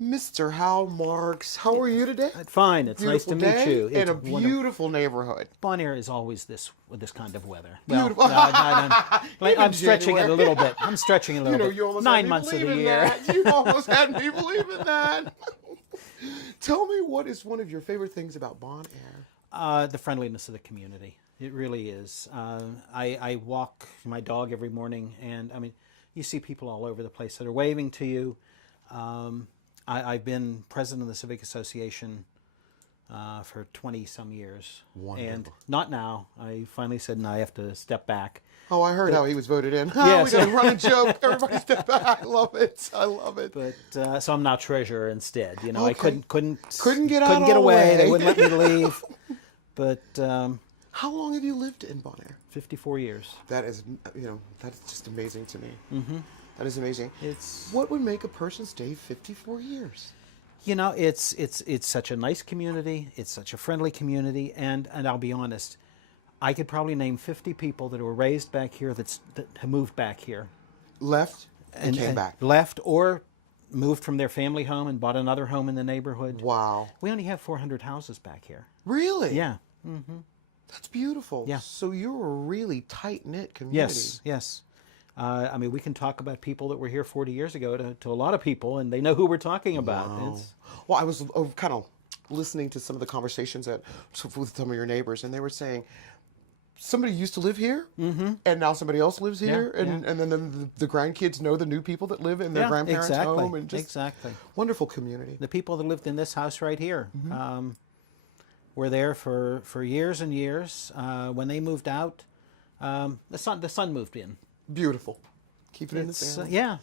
Mr. Hal Marks, how are you today? Fine. It's Beautiful nice to meet day you. in It's a beautiful neighborhood. Bon Air is always this kind of weather. Beautiful. Well, I'm stretching it January. a little bit. I'm stretching it a little bit. You almost 9 had me months of believe the in year. that. You almost had me believe in that. Tell me, what is one of your favorite things about Bon Air? The friendliness of the community. It really is. I walk my dog every morning, and I mean, you see people all over the place that are waving to you. I've been president of the Civic Association for 20-some years. Wonderful. And not now. I finally said, no, I have to step back. Oh, I heard how he was voted in. Yes. We got a running joke. Everybody step back. I love it. I love it. But so I'm now treasurer instead. You know, Okay. I couldn't get out all the away. way. They wouldn't let me leave. But How long have you lived in Bon Air? 54 years. That is, that's just amazing to me. Mm-hmm. That is amazing. It's What would make a person stay 54 years? You know, it's such a nice community. It's such a friendly community, and I'll be honest, I could probably name 50 people that were raised back here that have moved back here, Left and came back. left or moved from their family home and bought another home in the neighborhood. Wow. We only have 400 houses back here. Really? Yeah. Mm-hmm. That's beautiful. Yeah. So you're a really tight-knit community. Yes. Yes. I mean, we can talk about people that were here 40 years ago to a lot of people, and they know who we're talking about. Wow. It's, Well, I was kind of listening to some of the conversations with some of your neighbors, and they were saying somebody used to live here, and now somebody else lives here, and then the grandkids know the new people that live in their grandparents' exactly, home, and just exactly. wonderful community. The people that lived in this house right here were there for years and years. When they moved out, the son moved in. Beautiful. Keep it in the family. Yeah.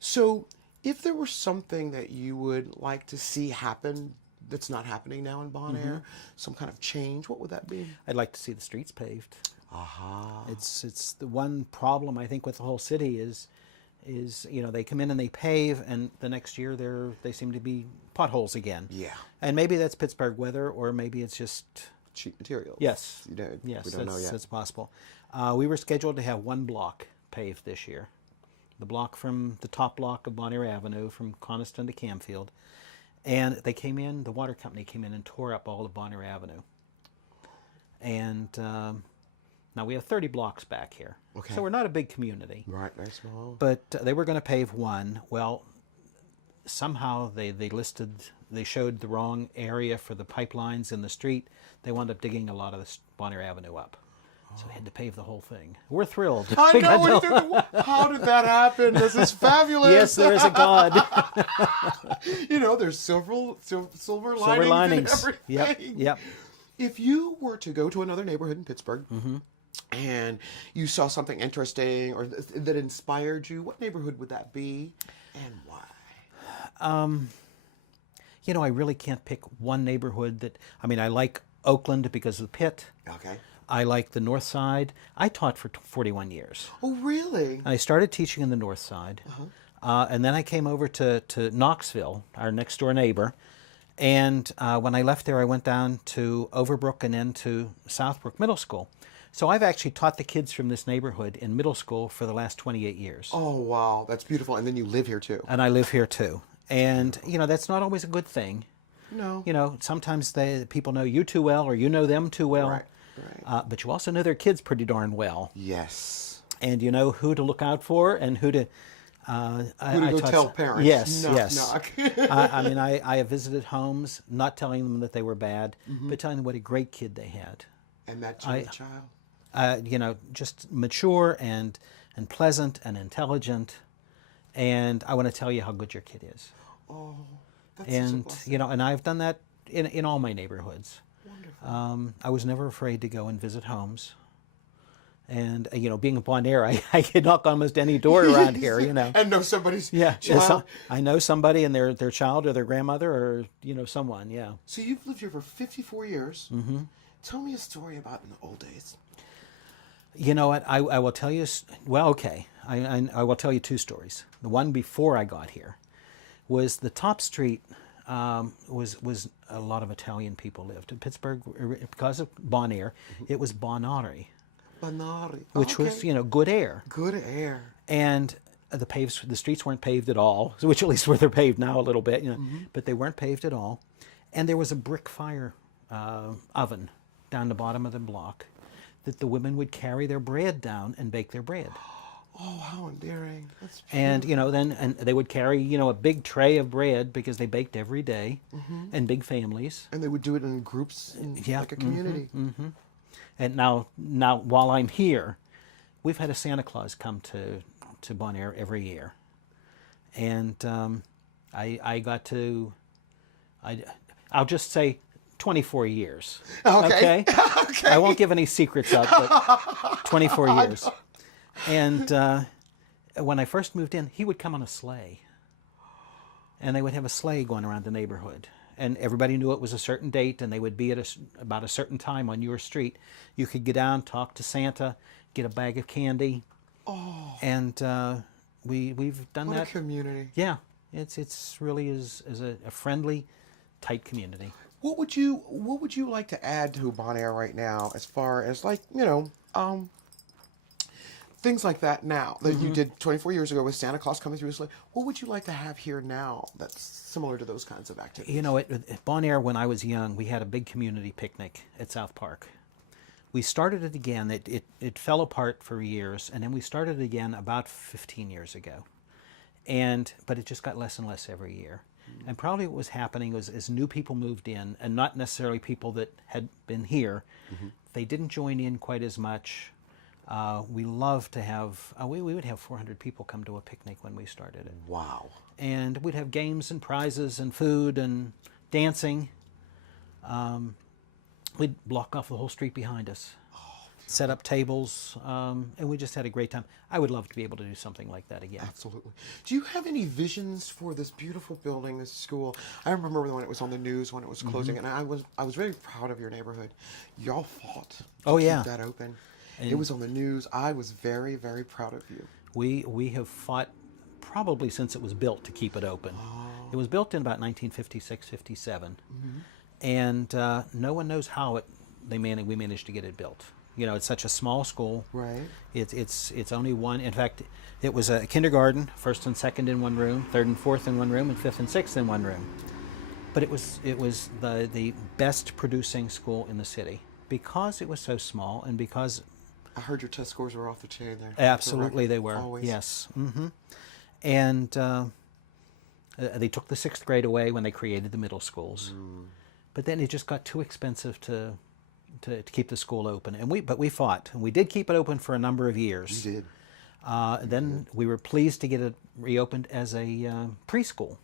So, if there were something that you would like to see happen that's not happening now in Bon Air, some kind of change, what would that be? I'd like to see the streets paved. Aha. It's the one problem I think with the whole city is they come in and they pave, and the next year they seem to be potholes again. Yeah. And maybe that's Pittsburgh weather, or maybe it's just Cheap materials. yes. Yes, we don't know yet. That's possible. We were scheduled to have one block paved this year. The block from the top block of Bon Air Avenue from Coniston to Camfield. And they came in, the water company came in and tore up all of Bon Air Avenue. And now we have 30 blocks back here. Okay. So we're not a big community. Right, very small. But they were going to pave one. Well, somehow they showed the wrong area for the pipelines in the street. They wound up digging a lot of the Bon Air Avenue up. So they had to pave the whole thing. We're thrilled. I know. How did that happen? This is fabulous. Yes, there is a God. There's silver linings in everything. Yep. If you were to go to another neighborhood in Pittsburgh and you saw something interesting or that inspired you, what neighborhood would that be and why? I really can't pick one neighborhood I like Oakland because of the pit. Okay. I like the North Side. I taught for 41 years. Oh, really? I started teaching in the North Side, and then I came over to Knoxville, our next door neighbor. And when I left there, I went down to Overbrook and then to Southbrook Middle School. So I've actually taught the kids from this neighborhood in middle school for the last 28 years. Oh, wow. That's beautiful. And then you live here, too. And I live here, too. And, that's not always a good thing. No. Sometimes people know you too well or you know them too well. Right. But you also know their kids pretty darn well. Yes. And you know who to look out for and who to... tell parents. Yes, knock, yes. knock. I have visited homes, not telling them that they were bad, but telling them what a great kid they had. And that child? Just mature and pleasant and intelligent. And I want to tell you how good your kid is. Oh, that's such a blessing. And I've done that in all my neighborhoods. Wonderful. I was never afraid to go and visit homes. And, being a Bon Air, I could knock almost any door around here, And know somebody's child. child. I know somebody and their child or their grandmother or, someone, yeah. So you've lived here for 54 years. Tell me a story about in the old days. You know what? I will tell you, okay. I will tell you two stories. The one before I got here was the top street was a lot of Italian people lived. In Pittsburgh, because of Bon Air, it was Bonari. Bonari. Which was, good air. Good air. And the streets weren't paved at all, which at least where they're paved now a little bit, but they weren't paved at all. And there was a brick fire oven down the bottom of the block that the women would carry their bread down and bake their bread. Oh, how endearing. That's And, and they would carry, a big tray of bread because they baked every day, and big families. And they would do it in groups, like a community. And now while I'm here, we've had a Santa Claus come to Bon Air every year. And I'll just say 24 years. Okay. Okay? I won't give any secrets up, but 24 years. And when I first moved in, he would come on a sleigh. And they would have a sleigh going around the neighborhood. And everybody knew it was a certain date, and they would be at about a certain time on your street. You could get down, talk to Santa, get a bag of candy. Oh. And we've done that. What a community. Yeah. It's really is a friendly, tight community. What would you like to add to Bon Air right now, as far as things like that now that you did 24 years ago with Santa Claus coming through his sleigh? What would you like to have here now that's similar to those kinds of activities? At Bon Air, when I was young, we had a big community picnic at South Park. We started it again. It fell apart for years, and then we started it again about 15 years ago. But it just got less and less every year. And probably what was happening was as new people moved in, and not necessarily people that had been here, they didn't join in quite as much. We love to have, we would have 400 people come to a picnic when we started it. Wow. And we'd have games and prizes and food and dancing. We'd block off the whole street behind us, set up tables, and we just had a great time. I would love to be able to do something like that again. Absolutely. Do you have any visions for this beautiful building, this school? I remember when it was on the news when it was closing, and I was very proud of your neighborhood. Y'all fought to keep that open. And it was on the news. I was very, very proud of you. We have fought probably since it was built to keep it open. It was built in about 1956, 57. And no one knows how we managed to get it built. It's such a small school. Right. It's only one. In fact, it was a kindergarten, first and second in one room, third and fourth in one room, and fifth and sixth in one room. But it was the best producing school in the city because it was so small and because I heard your test scores were off the chain there. Absolutely, they were. Always. Yes. And they took the sixth grade away when they created the middle schools. But then it just got too expensive to keep the school open. But we fought, and we did keep it open for a number of years. You did. Then we were pleased to get it reopened as a preschool.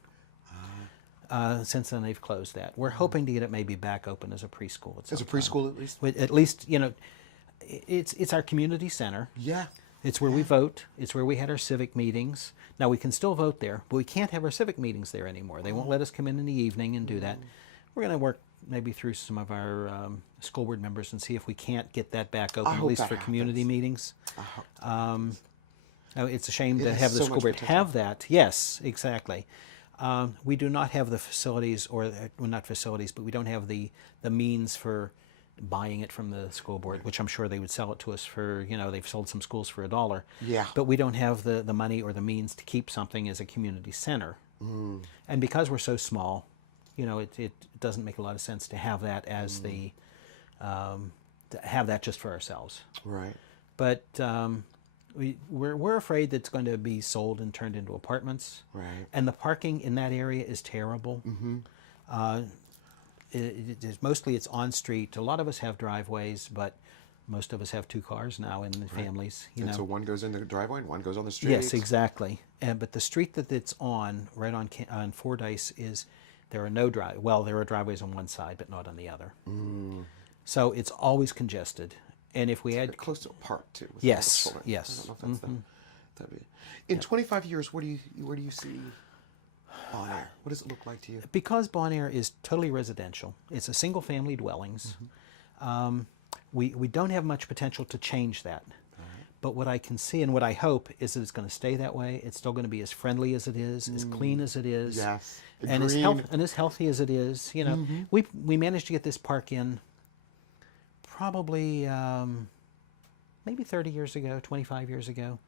Since then, they've closed that. We're hoping to get it maybe back open as a preschool. As a preschool, at least. At least, it's our community center. Yeah. It's where we vote. It's where we had our civic meetings. Now, we can still vote there, but we can't have our civic meetings there anymore. They won't let us come in the evening and do that. We're going to work maybe through some of our school board members and see if we can't get that back open, at least for community meetings. It's a shame to have the school board have that. Yes, exactly. We do not have the facilities, not facilities, but we don't have the means for buying it from the school board, which I'm sure they would sell it to us for, they've sold some schools for $1. Yeah. But we don't have the money or the means to keep something as a community center. And because we're so small, it doesn't make a lot of sense to have that as to have that just for ourselves. Right. But we're afraid that it's going to be sold and turned into apartments. Right. And the parking in that area is terrible. Mostly it's on street. A lot of us have driveways, but most of us have 2 cars now in the families. And so one goes in the driveway and one goes on the street. Yes, exactly. But the street that it's on, right on Fordyce, there are no there are driveways on one side, but not on the other. So it's always congested. And if we had close to a park too. With yes. I don't know if that's that'd be. In 25 years, where do you see Bon Air? What does it look like to you? Because Bon Air is totally residential, it's a single-family dwellings. We don't have much potential to change that. But what I can see and what I hope is that it's going to stay that way. It's still going to be as friendly as it is, as clean as it is, yes, and as healthy as it is. We managed to get this park in probably maybe 30 years ago, 25 years ago,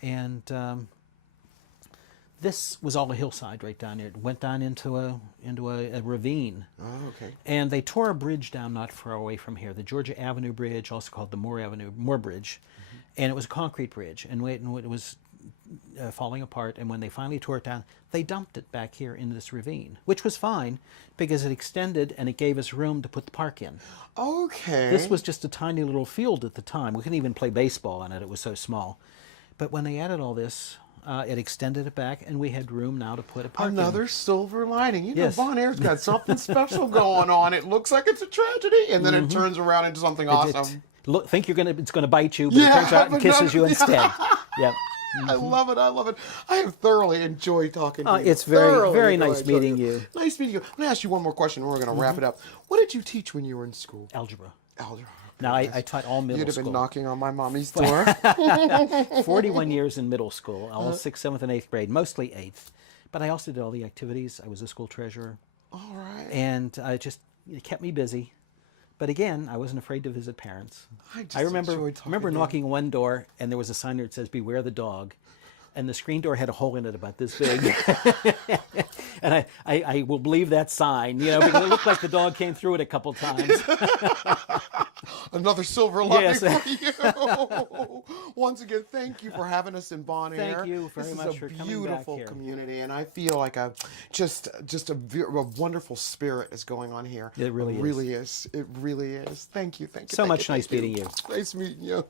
and This was all a hillside right down there. It went down into a ravine. Oh, okay. And they tore a bridge down not far away from here, the Georgia Avenue Bridge, also called the Moore Bridge. And it was a concrete bridge, and it was falling apart. And when they finally tore it down, they dumped it back here into this ravine, which was fine because it extended and it gave us room to put the park in. Okay. This was just a tiny little field at the time. We couldn't even play baseball in it. It was so small. But when they added all this, it extended it back, and we had room now to put a park Another in. silver lining. You know, Yes. Bon Air's got something special going on. It looks like it's a tragedy, and then it turns around into something awesome. Think it's gonna bite you, but it turns out and kisses you instead. Yep. I love it. I love it. I have thoroughly enjoyed talking to you. It's very, Thoroughly very enjoyed nice talking meeting to you. Nice meeting you. I'm going to ask you one more question, and we're going to wrap it up. What did you teach when you were in school? Algebra. Algebra. Now, I taught all middle You'd have school. been knocking on my mommy's door. 41 years in middle school, all 6th, 7th, and 8th grade, mostly 8th. But I also did all the activities. I was a school treasurer. All right. And it kept me busy. But again, I wasn't afraid to visit parents. I remember enjoyed talking to you. knocking on one door, and there was a sign there that says, "Beware the dog." And the screen door had a hole in it about this big. And I will believe that sign, because it looked like the dog came through it a couple times. Another silver lining Yes. for you. Once again, thank you for having us in Bon Air. Thank you very much for coming back This is a beautiful here. community, and I feel like a wonderful spirit is going on here. It really is. It really is. It really is. Thank you. Thank you. So thank much you, nice thank meeting you. Nice meeting you.